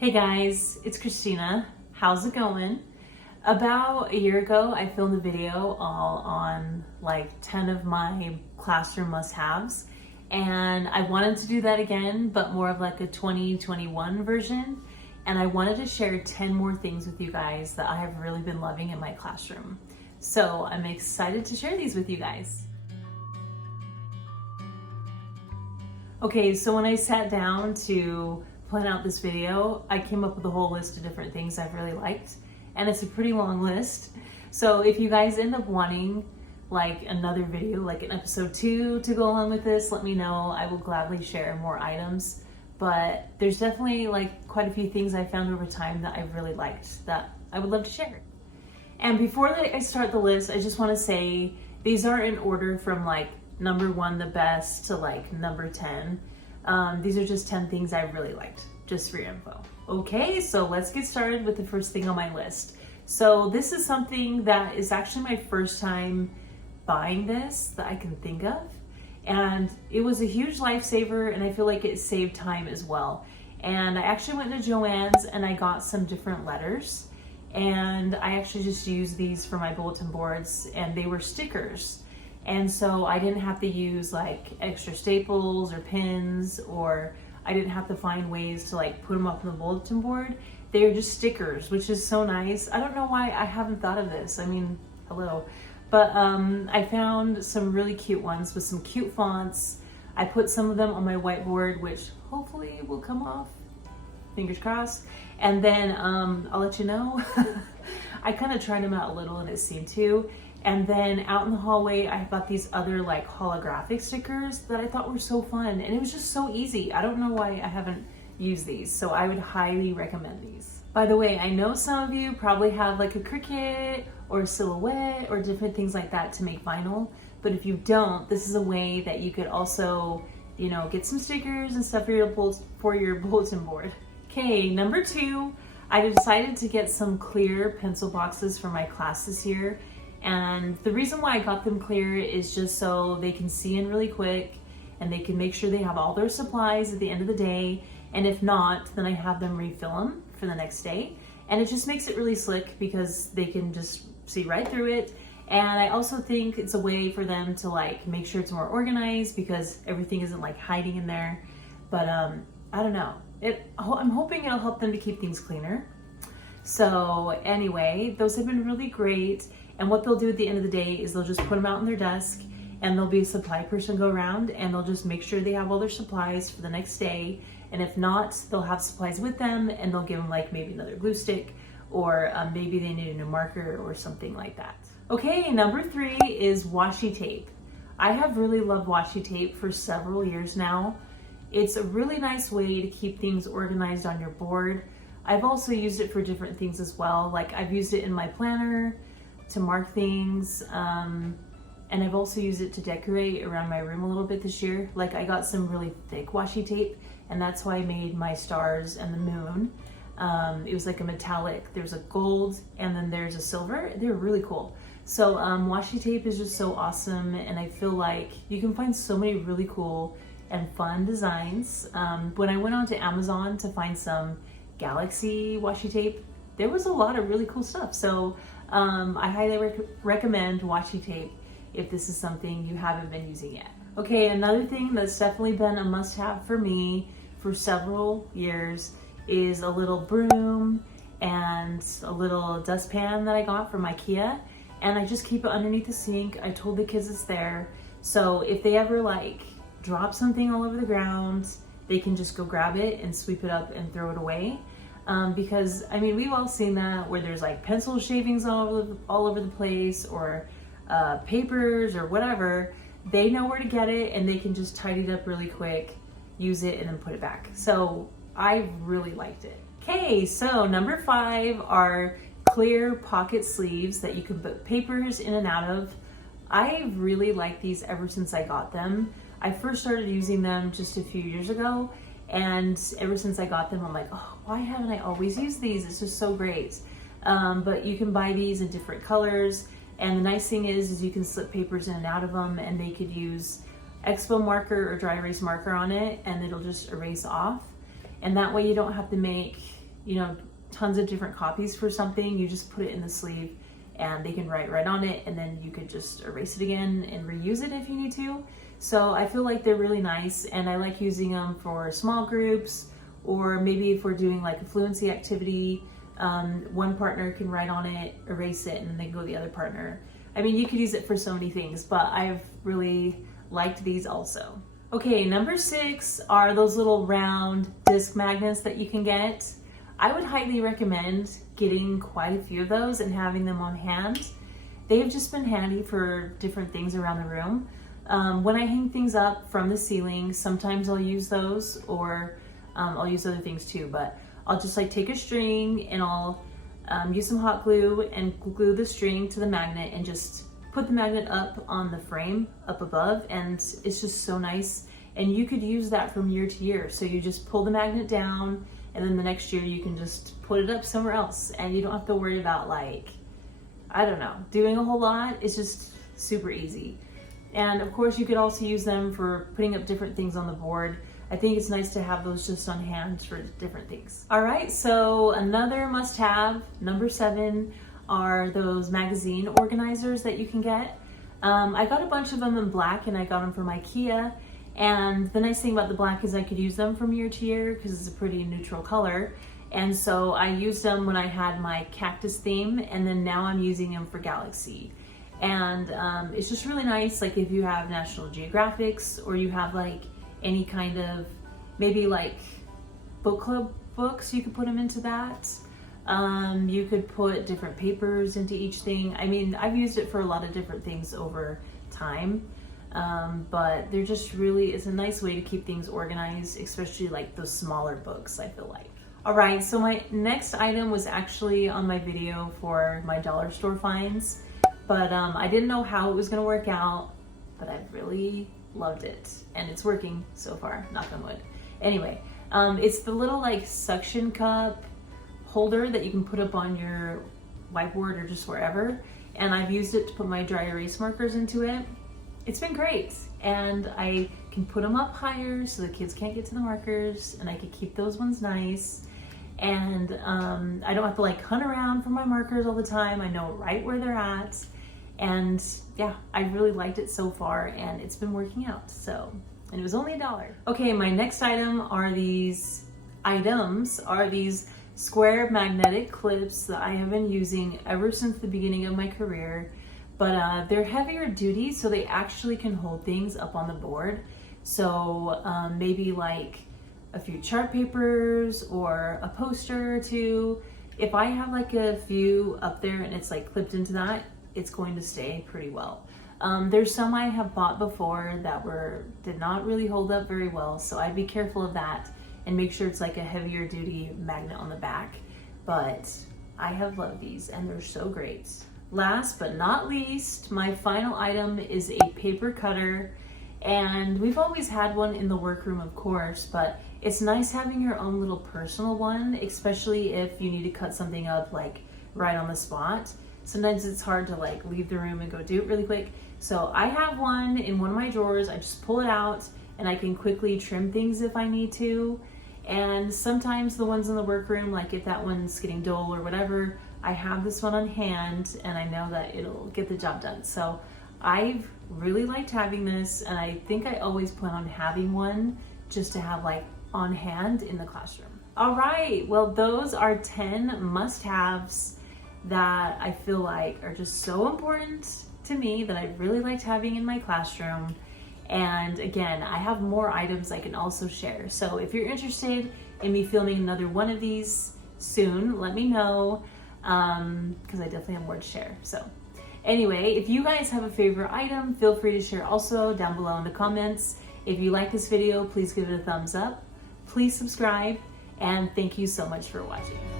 Hey guys, it's Christina. How's it going? About a year ago, I filmed a video all on like 10 of my classroom must-haves, and I wanted to do that again, but more of like a 2021 version. And I wanted to share 10 more things with you guys that I have really been loving in my classroom. So I'm excited to share these with you guys. Okay, so when I sat down to plan out this video, I came up with a whole list of different things I've really liked, and it's a pretty long list. So if you guys end up wanting like another video, like an episode 2 to go along with this, let me know. I will gladly share more items, but there's definitely like quite a few things I found over time that I've really liked that I would love to share. And before I start the list, I just want to say these are in order from like number 1 the best to like number 10. These are just 10 things I really liked, just for your info. Okay, so let's get started with the first thing on my list. So this is something that is actually my first time buying this that I can think of. And it was a huge lifesaver, and I feel like it saved time as well. And I actually went to Joann's and I got some different letters. And I actually just used these for my bulletin boards, and they were stickers. And so I didn't have to use like extra staples or pins, or I didn't have to find ways to like put them up on the bulletin board. They are just stickers, which is so nice. I don't know why I haven't thought of this. I mean, hello. But I found some really cute ones with some cute fonts. I put some of them on my whiteboard, which hopefully will come off. Fingers crossed. And then I'll let you know. I kind of tried them out a little and it seemed to. And then out in the hallway, I got these other like holographic stickers that I thought were so fun. And it was just so easy. I don't know why I haven't used these. So I would highly recommend these. By the way, I know some of you probably have like a Cricut or a Silhouette or different things like that to make vinyl. But if you don't, this is a way that you could also, you know, get some stickers and stuff for your bulletin board. Okay, number 2, I decided to get some clear pencil boxes for my class this year. And the reason why I got them clear is just so they can see in really quick and they can make sure they have all their supplies at the end of the day. And if not, then I have them refill them for the next day. And it just makes it really slick because they can just see right through it. And I also think it's a way for them to like make sure it's more organized because everything isn't like hiding in there. But I don't know. I'm hoping it'll help them to keep things cleaner. So anyway, those have been really great. And what they'll do at the end of the day is they'll just put them out on their desk, and there'll be a supply person go around and they'll just make sure they have all their supplies for the next day. And if not, they'll have supplies with them and they'll give them like maybe another glue stick, or maybe they need a new marker or something like that. Okay, number 3 is washi tape. I have really loved washi tape for several years now. It's a really nice way to keep things organized on your board. I've also used it for different things as well. Like I've used it in my planner to mark things, and I've also used it to decorate around my room a little bit this year. Like I got some really thick washi tape, and that's why I made my stars and the moon. It was like a metallic, there's a gold and then there's a silver. They're really cool. So washi tape is just so awesome, and I feel like you can find so many really cool and fun designs. When I went onto Amazon to find some galaxy washi tape, there was a lot of really cool stuff. So I highly recommend washi tape if this is something you haven't been using yet. Okay, another thing that's definitely been a must-have for me for several years is a little broom and a little dustpan that I got from IKEA. And I just keep it underneath the sink. I told the kids it's there. So if they ever like drop something all over the ground, they can just go grab it and sweep it up and throw it away. Because I mean, we've all seen that where there's like pencil shavings all over the place, or papers or whatever. They know where to get it and they can just tidy it up really quick, use it, and then put it back. So I really liked it. Okay, so number 5 are clear pocket sleeves that you can put papers in and out of. I really like these ever since I got them. I first started using them just a few years ago, and ever since I got them, I'm like, oh, why haven't I always used these? It's just so great. But you can buy these in different colors. And the nice thing is you can slip papers in and out of them, and they could use expo marker or dry erase marker on it, and it'll just erase off. And that way you don't have to make, you know, tons of different copies for something, you just put it in the sleeve and they can write right on it, and then you could just erase it again and reuse it if you need to. So I feel like they're really nice, and I like using them for small groups, or maybe if we're doing like a fluency activity, one partner can write on it, erase it, and then they can go to the other partner. I mean, you could use it for so many things, but I've really liked these also. Okay, number 6 are those little round disc magnets that you can get. I would highly recommend getting quite a few of those and having them on hand. They've just been handy for different things around the room. When I hang things up from the ceiling, sometimes I'll use those, or I'll use other things too, but I'll just like take a string and I'll use some hot glue and glue the string to the magnet and just put the magnet up on the frame up above, and it's just so nice. And you could use that from year to year. So you just pull the magnet down, and then the next year you can just put it up somewhere else, and you don't have to worry about, like, I don't know, doing a whole lot. It's just super easy. And of course you could also use them for putting up different things on the board. I think it's nice to have those just on hand for different things. All right, so another must-have, number 7, are those magazine organizers that you can get. I got a bunch of them in black, and I got them from IKEA. And the nice thing about the black is I could use them from year to year because it's a pretty neutral color. And so I used them when I had my cactus theme, and then now I'm using them for Galaxy. And it's just really nice, like if you have National Geographics, or you have like any kind of, maybe like book club books, you could put them into that. You could put different papers into each thing. I mean, I've used it for a lot of different things over time. But they're just really, it's a nice way to keep things organized, especially like those smaller books, I feel like. All right, so my next item was actually on my video for my dollar store finds, but I didn't know how it was gonna work out, but I really loved it, and it's working so far, knock on wood. Anyway, it's the little like suction cup holder that you can put up on your whiteboard or just wherever, and I've used it to put my dry erase markers into it. It's been great, and I can put them up higher so the kids can't get to the markers, and I can keep those ones nice, and I don't have to like hunt around for my markers all the time. I know right where they're at, and yeah, I really liked it so far, and it's been working out. So, and it was only $1. Okay, my next item are these square magnetic clips that I have been using ever since the beginning of my career. But they're heavier duty, so they actually can hold things up on the board. So maybe like a few chart papers or a poster or two. If I have like a few up there and it's like clipped into that, it's going to stay pretty well. There's some I have bought before that did not really hold up very well, so I'd be careful of that and make sure it's like a heavier duty magnet on the back. But I have loved these, and they're so great. Last but not least, my final item is a paper cutter, and we've always had one in the workroom, of course, but it's nice having your own little personal one, especially if you need to cut something up like right on the spot. Sometimes it's hard to like leave the room and go do it really quick. So I have one in one of my drawers. I just pull it out and I can quickly trim things if I need to. And sometimes the ones in the workroom, like if that one's getting dull or whatever, I have this one on hand and I know that it'll get the job done. So I've really liked having this, and I think I always plan on having one just to have like on hand in the classroom. All right, well, those are 10 must-haves that I feel like are just so important to me that I really liked having in my classroom. And again, I have more items I can also share. So if you're interested in me filming another one of these soon, let me know, because I definitely have more to share. So anyway, if you guys have a favorite item, feel free to share also down below in the comments. If you like this video, please give it a thumbs up. Please subscribe, and thank you so much for watching.